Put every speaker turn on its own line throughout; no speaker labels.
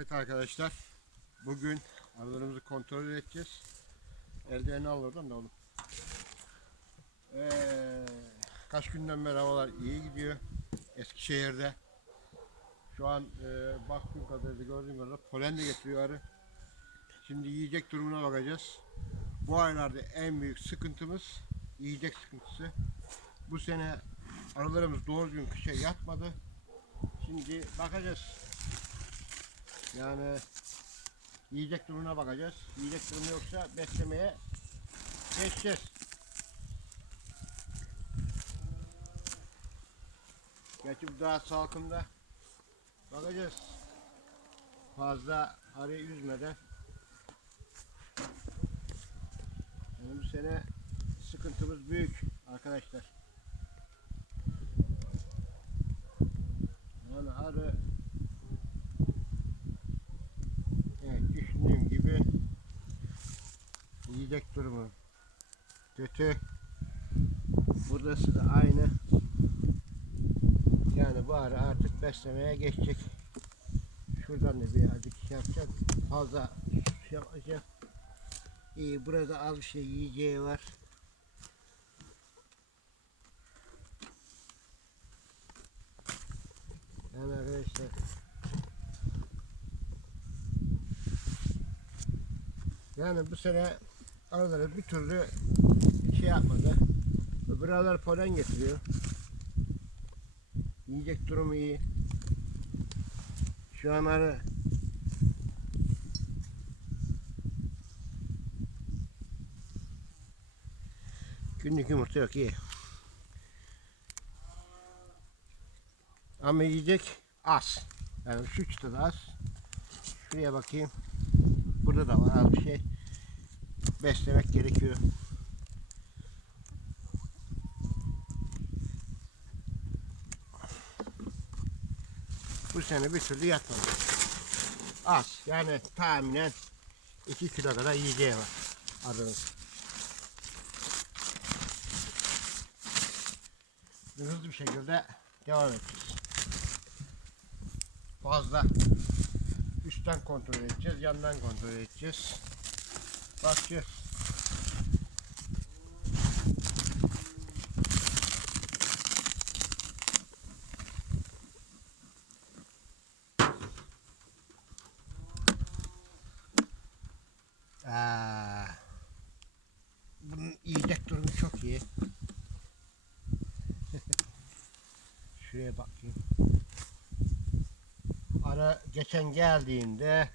Evet arkadaşlar. Bugün arılarımızı kontrol edeceğiz. Eldiveni al oradan da oğlum. Ee, kaç günden beri havalar iyi gidiyor. Eskişehir'de. Şu an e, baktığım kadarıyla gördüğüm kadarıyla polen de getiriyor arı. Şimdi yiyecek durumuna bakacağız. Bu aylarda en büyük sıkıntımız yiyecek sıkıntısı. Bu sene arılarımız doğru düzgün kışa yatmadı. Şimdi bakacağız. Yani yiyecek durumuna bakacağız. Yiyecek durumu yoksa beslemeye geçeceğiz. Gerçi bu daha salkımda. Bakacağız. Fazla arıyı üzmeden. Yani bu sene sıkıntımız büyük arkadaşlar. Yani arı Evet düşündüğüm gibi yiyecek durumu kötü. Burası da aynı. Yani bu ara artık beslemeye geçecek. Şuradan da birazcık şey yapacak. Fazla şey yapacak. İyi burada az bir şey yiyeceği var. Yani arkadaşlar Yani bu sene arıları bir türlü şey yapmadı. Öbür polen getiriyor. Yiyecek durumu iyi. Şu an arı Günlük yumurta yok iyi. Ama yiyecek az. Yani şu çıtada az. Şuraya bakayım. Burada da var az bir şey. Beslemek gerekiyor. Bu sene bir türlü yatmadı. Az. Yani tahminen 2 kilo kadar yiyeceği var. Arının. Hızlı bir şekilde devam edeceğiz. Fazla üstten kontrol edeceğiz, yandan kontrol edeceğiz. Bakacağız. Aa, bunun yiyecek çok iyi. Şuraya bakayım. Ara geçen geldiğinde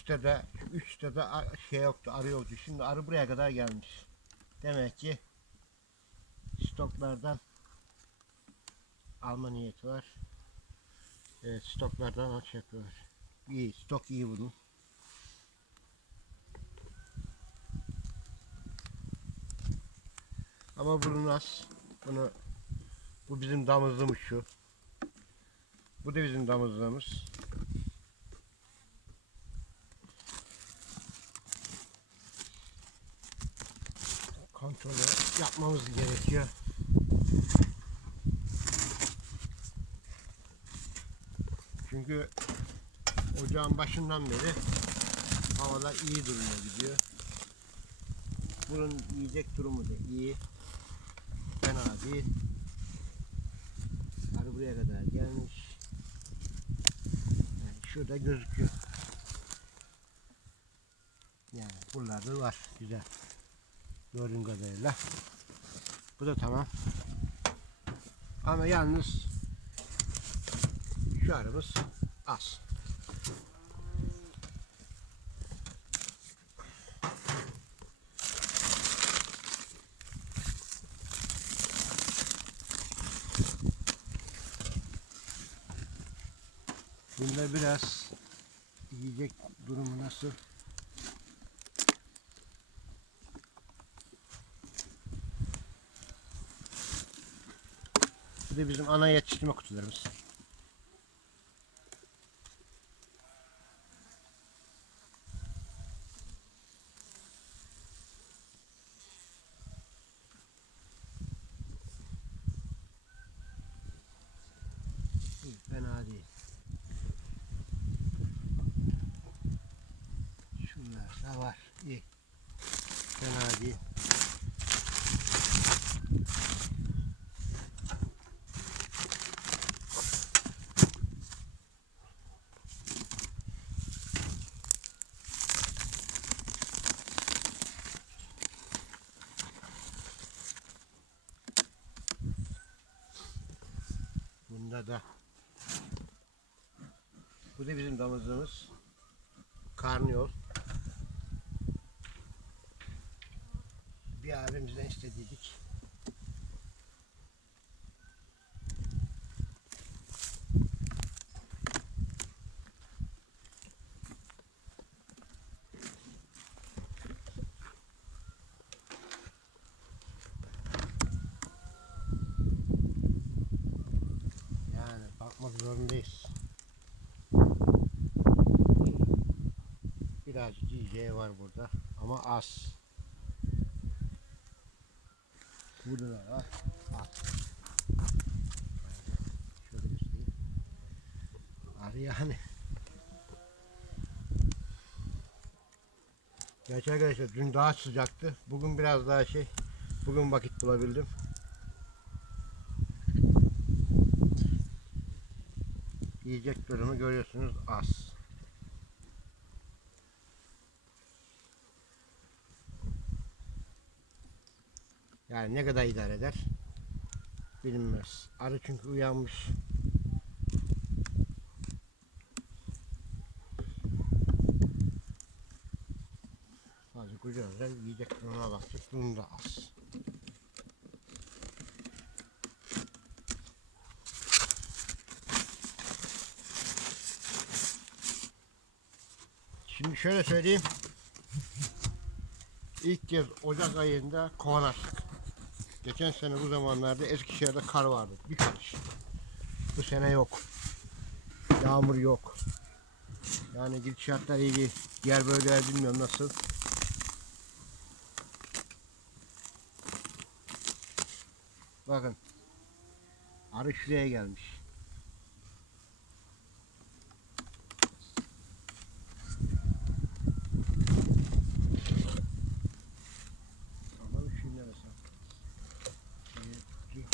çıtada, şu üç a- şey yoktu, arı yoktu. Şimdi arı buraya kadar gelmiş. Demek ki stoklardan alma niyeti var. Evet, stoklardan aç yapıyorlar. İyi, stok iyi bunun. Ama bunu az. Bunu bu bizim damızlığımız şu. Bu da bizim damızlığımız. Kontrolü yapmamız gerekiyor. Çünkü ocağın başından beri havalar iyi durumda gidiyor. Bunun yiyecek durumu da iyi. Fena değil. Arı buraya kadar gelmiş. Yani şurada gözüküyor. Yani buralarda var. Güzel. Gördüğüm kadarıyla. Bu da tamam. Ama yalnız şu arımız az. Bunda biraz yiyecek durumu nasıl? Da bizim ana yetiştirme kutularımız. Fena değil. Şunlar da var. İyi. Fena değil. Bunda da da bizim damızlığımız. Karnıyol. Bir abimizden istediydik. Var burada ama az. Burada da var. Az. Şöyle göstereyim. Var yani. Gerçi arkadaşlar dün daha sıcaktı. Bugün biraz daha şey. Bugün vakit bulabildim. Yiyecek durumu görüyorsunuz az. Yani ne kadar idare eder bilinmez. Arı çünkü uyanmış. Fazla kucağınızda yiyecek durumuna baktık. Bunun da az. Şimdi şöyle söyleyeyim. İlk kez Ocak ayında kovan açtık. Geçen sene bu zamanlarda Eskişehir'de kar vardı. Bir karış. Bu sene yok. Yağmur yok. Yani gidişatlar iyi değil. Diğer bölgeler bilmiyorum nasıl. Bakın. Arı şuraya gelmiş. Aman şu neresi? Bir, iki,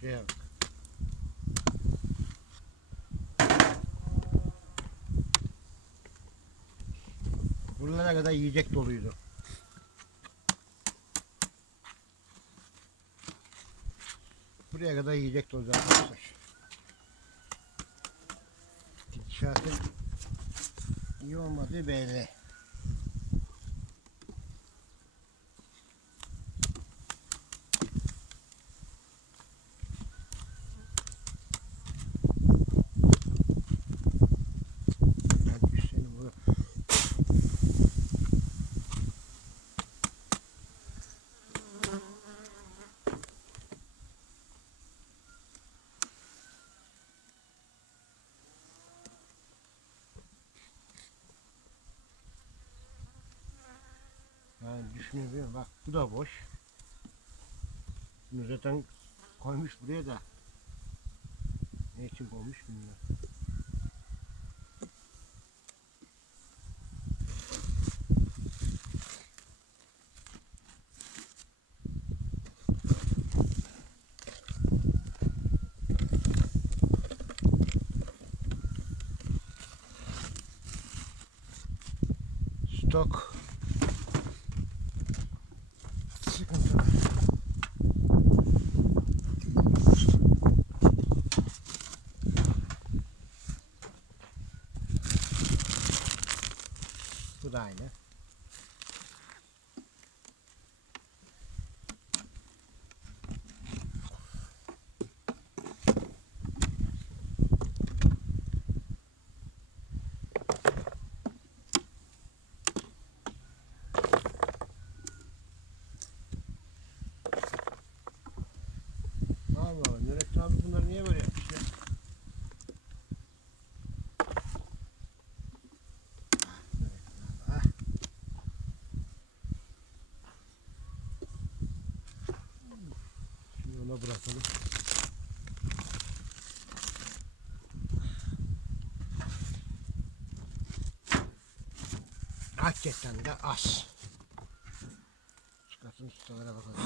Şuraya bak. Kadar yiyecek doluydu. Buraya kadar yiyecek dolu arkadaşlar. Gidişatın iyi olmadığı belli. Ben seni bu Düşünüyorum bak bu da boş. Bunu zaten koymuş buraya da. Ne için koymuş bilmiyorum. Stok sıkıntılı. Bu da aynı. Allah Allah. Nurettin abi bunları niye böyle yapmış ya? Ah. Da bırakalım. Hakikaten de az. Çıkartın ustalara bakalım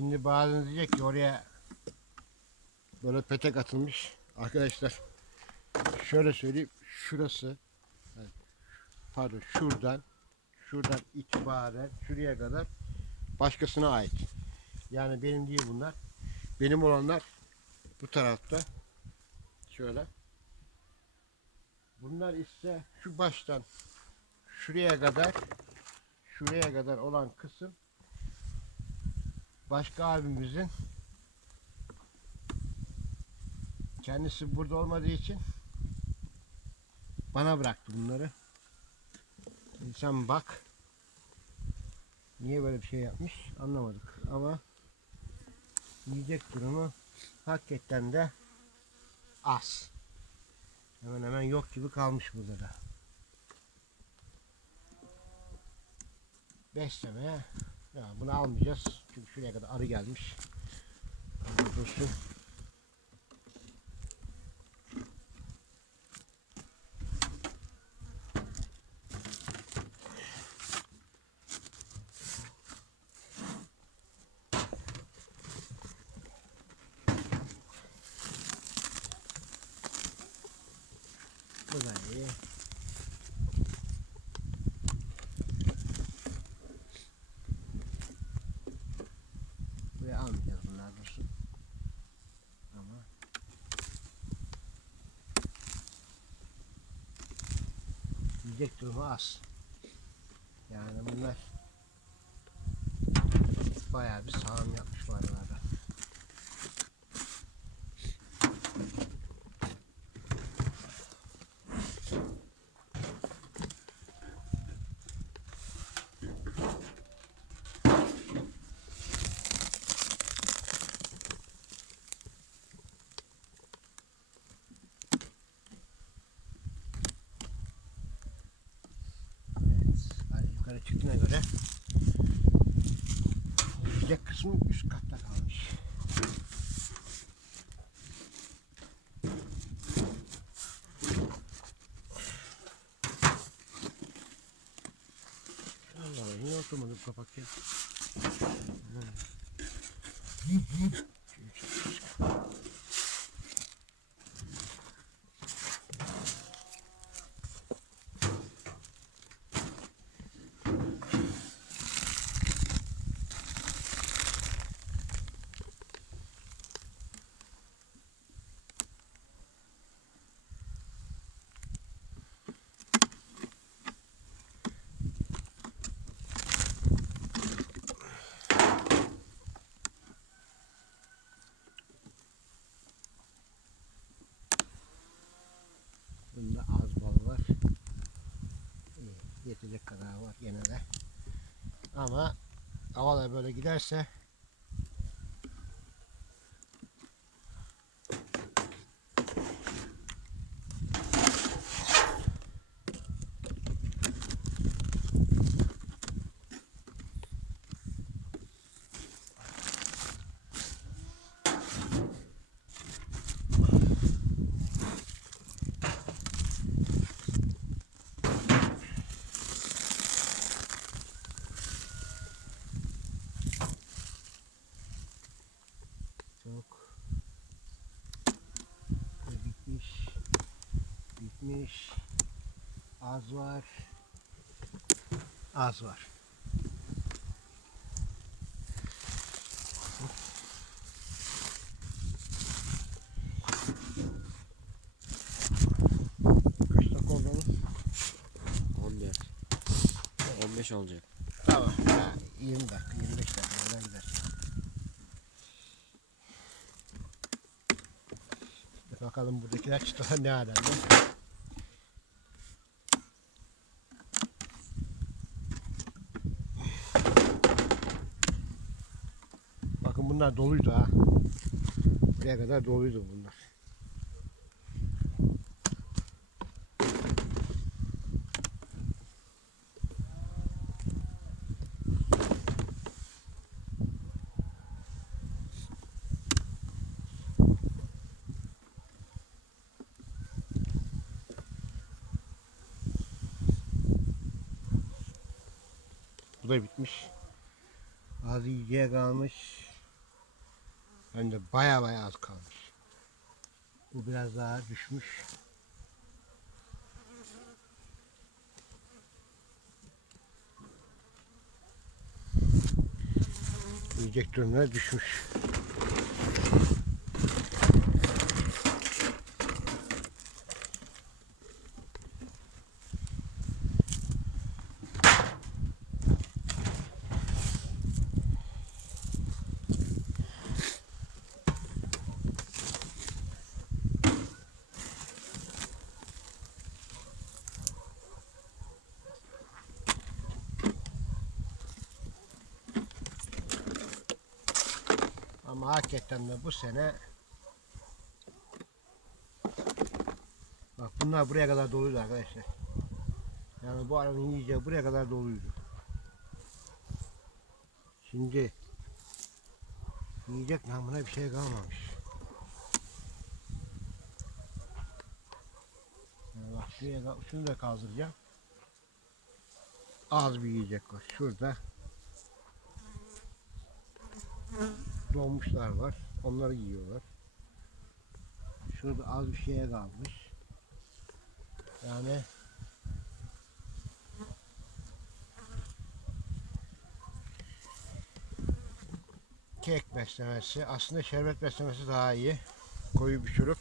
Şimdi bazınız diyecek ki oraya böyle petek atılmış. Arkadaşlar şöyle söyleyeyim. Şurası pardon şuradan şuradan itibaren şuraya kadar başkasına ait. Yani benim değil bunlar. Benim olanlar bu tarafta. Şöyle. Bunlar ise şu baştan şuraya kadar şuraya kadar olan kısım başka abimizin kendisi burada olmadığı için bana bıraktı bunları. Sen bak. Niye böyle bir şey yapmış anlamadık ama yiyecek durumu hakikaten de az. Hemen hemen yok gibi kalmış burada da. Beslemeye ya bunu almayacağız. Çünkü şuraya kadar arı gelmiş. Burada dursun. Bu da iyi. Buraya almayacağız bunlar dursun. Ama az. Yani bunlar bayağı bir sağım yapmış bu aralarda. Evet. Hani yukarı çıktığına göre yiyecek kısmı üst katta kalmış. Allah niye oturmadı bu kapak ya? Bunda az bal var. İyi, yetecek kadar var gene de. Ama havalar böyle giderse çok Bu bitmiş bitmiş az var az var kaç dakika oldu oğlum?
14. 15 olacak.
Tamam. Ha, 20 dakika, 25 dakika kadar gider. Bakalım buradakiler çıtalar ne alemde. Bunlar doluydu ha. Buraya kadar doluydu bunlar. Bu da bitmiş. Az yiyeceğe kalmış. Hem baya baya az kalmış. Bu biraz daha düşmüş. Yiyecek durumuna düşmüş. Ama hakikaten de bu sene Bak bunlar buraya kadar doluydu arkadaşlar. Yani bu aranın yiyeceği buraya kadar doluydu. Şimdi yiyecek namına bir şey kalmamış. Bak şuraya, şunu da kazdıracağım. Az bir yiyecek var. Şurada donmuşlar var. Onları yiyorlar. Şurada az bir şeye kalmış. Yani kek beslemesi. Aslında şerbet beslemesi daha iyi. Koyu bir şurup.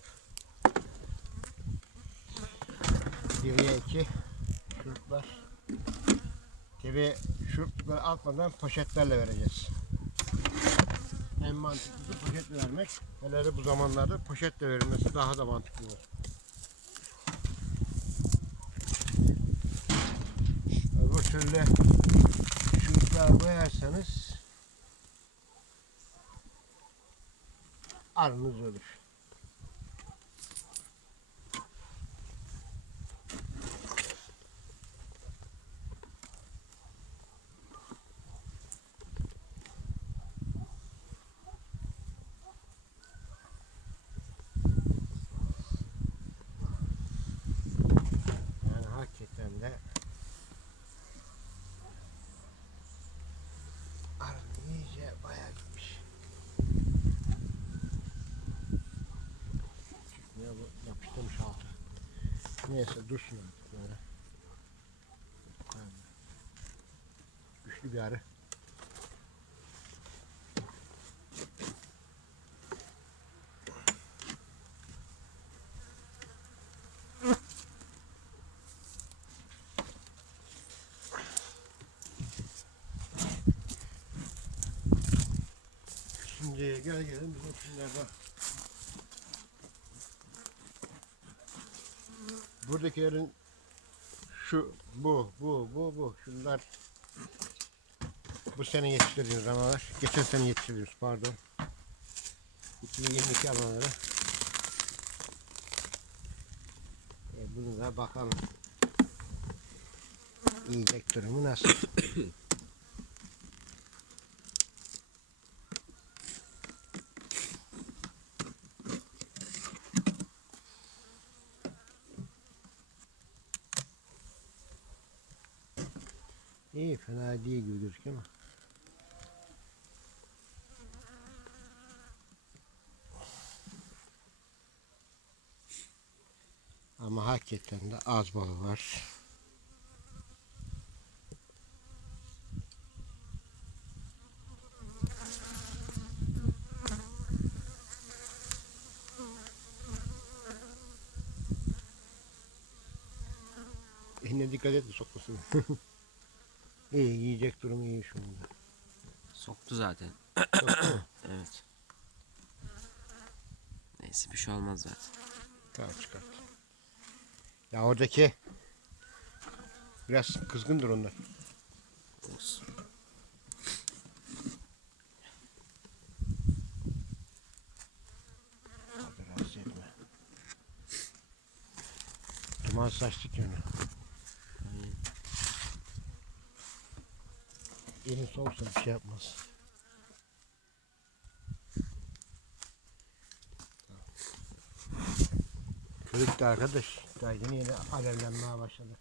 Biriye iki şuruplar. Tabi şurupları atmadan poşetlerle vereceğiz en mantıklısı poşetle vermek. Hele de bu zamanlarda poşetle verilmesi daha da mantıklı olur. Öbür türlü şuruplar koyarsanız arınız ölür. Yani hakikaten de arın iyice bayağı gitmiş. Çıkmıyor bu yapıştırmış altı. Neyse dursun artık böyle. Yani Güçlü bir arı. Şimdi gel gelin bizim şunlarda. Buradakilerin şu, bu, bu, bu, bu. Şunlar bu sene yetiştirdiğimiz analar. Geçen sene yetiştirdiğimiz pardon. 2022 anaları. E, bunu da bakalım. Yiyecek durumu nasıl? Değil gibi gözüküyor ama. Ama hakikaten de az balı var. Eline dikkat et sokmasın. İyi yiyecek durumu iyi şu anda.
Soktu zaten. Soktu. evet. Neyse bir şey olmaz zaten.
Tamam çıkart. Ya oradaki biraz kızgındır onlar.
Olsun.
Hadi rahatsız
etme. Duman saçtık yönü.
Elin soğuksa bir şey yapmaz. Çocuk da arkadaş. Daha yeni yeni alevlenmeye başladı.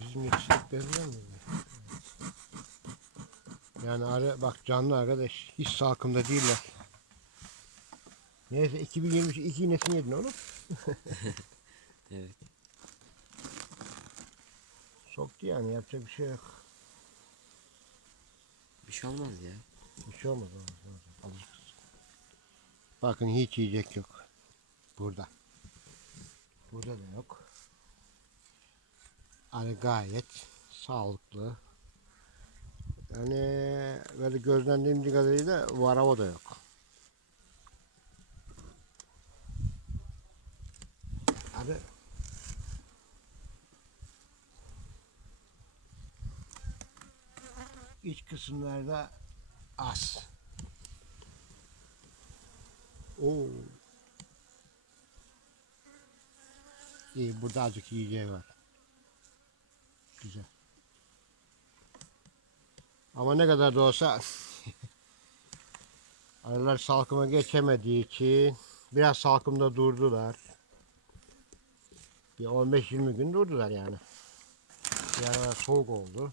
Bizim yetiştiklerinden mi? Yani arı bak canlı arkadaş hiç salkımda değiller. Neyse 2023 iki iğnesini yedin oğlum.
Evet.
Soktu yani yapacak bir şey yok.
Bir şey olmaz ya.
Bir şey olmaz olmaz. olmaz. Alışırız. Bakın hiç yiyecek yok. Burada. Burada da yok. Arı gayet sağlıklı. Yani böyle gözlemlediğim kadarıyla varava da yok. Arı iç kısımlarda az. Oo. İyi burada azıcık yiyeceği var. Güzel. Ama ne kadar da olsa arılar salkıma geçemediği için biraz salkımda durdular. Bir 15-20 gün durdular yani. Ara soğuk oldu.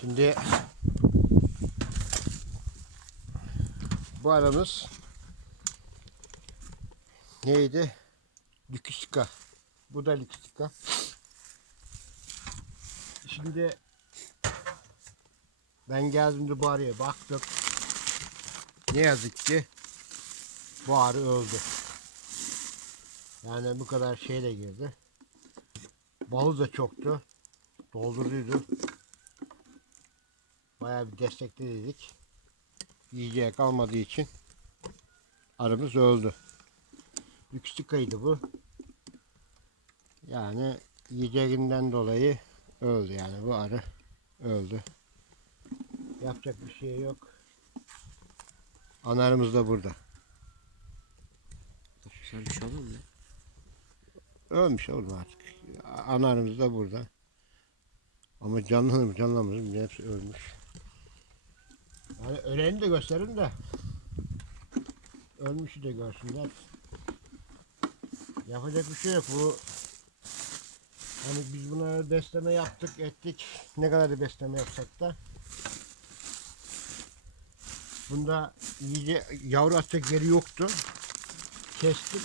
Şimdi bu aramız neydi? Lüküstika. Bu da lüküstika. Şimdi ben geldiğimde bu arıya baktım. Ne yazık ki bu arı öldü. Yani bu kadar şeyle girdi. Balı da çoktu. Doldurduydu. Bayağı bir destekledik. Yiyeceği kalmadığı için arımız öldü. Lüksikaydı bu. Yani yiyeceğinden dolayı öldü yani bu arı öldü. Yapacak bir şey yok. Anarımız da burada.
Sen bir şey olur mu?
Ölmüş oğlum artık. Anarımız da burada. Ama canlanır canlanmaz mı hepsi ölmüş. Yani öleni de gösterin de ölmüşü de görsünler. Yapacak bir şey yok bu. Hani biz buna besleme yaptık ettik. Ne kadar da besleme yapsak da. Bunda iyice yavru atacak yeri yoktu. Kestim.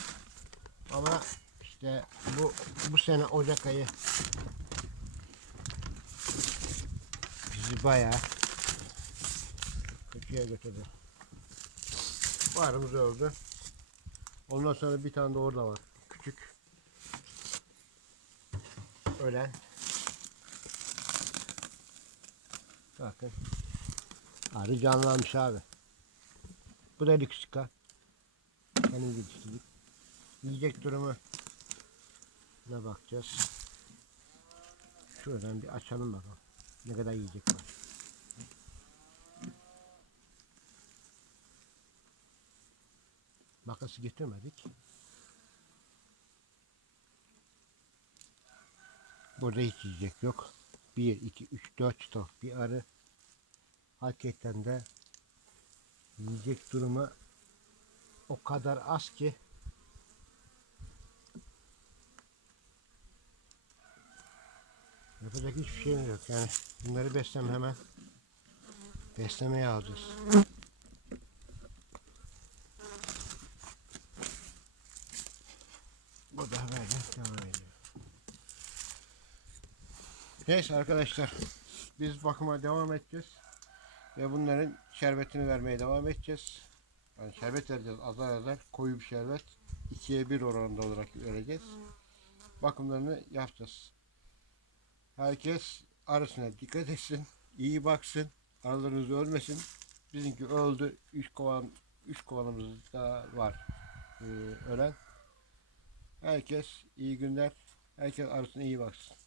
Ama işte bu bu sene Ocak ayı bizi bayağı kötüye götürdü. Bu arımız öldü. Ondan sonra bir tane de orada var. Küçük. Ölen. Bakın. Arı canlanmış abi. Bu da lüksika. Benim geliştirdik. Yiyecek durumu ne bakacağız. Şuradan bir açalım bakalım. Ne kadar yiyecek var. Makası getirmedik. Burada hiç yiyecek yok. 1, 2, 3, 4 stok bir arı. Hakikaten de yiyecek durumu o kadar az ki Yapacak hiçbir şey yok yani. Bunları besleme hemen. Beslemeye alacağız. Bu da böyle devam ediyor. Neyse arkadaşlar. Biz bakıma devam edeceğiz. Ve bunların şerbetini vermeye devam edeceğiz. Yani şerbet vereceğiz azar azar. Koyu bir şerbet. 2'ye 1 oranında olarak vereceğiz. Bakımlarını yapacağız. Herkes arasına dikkat etsin. iyi baksın. arılarınız ölmesin. Bizimki öldü. Üç kovan, üç kovanımız da var e, ölen. Herkes iyi günler. Herkes arısına iyi baksın.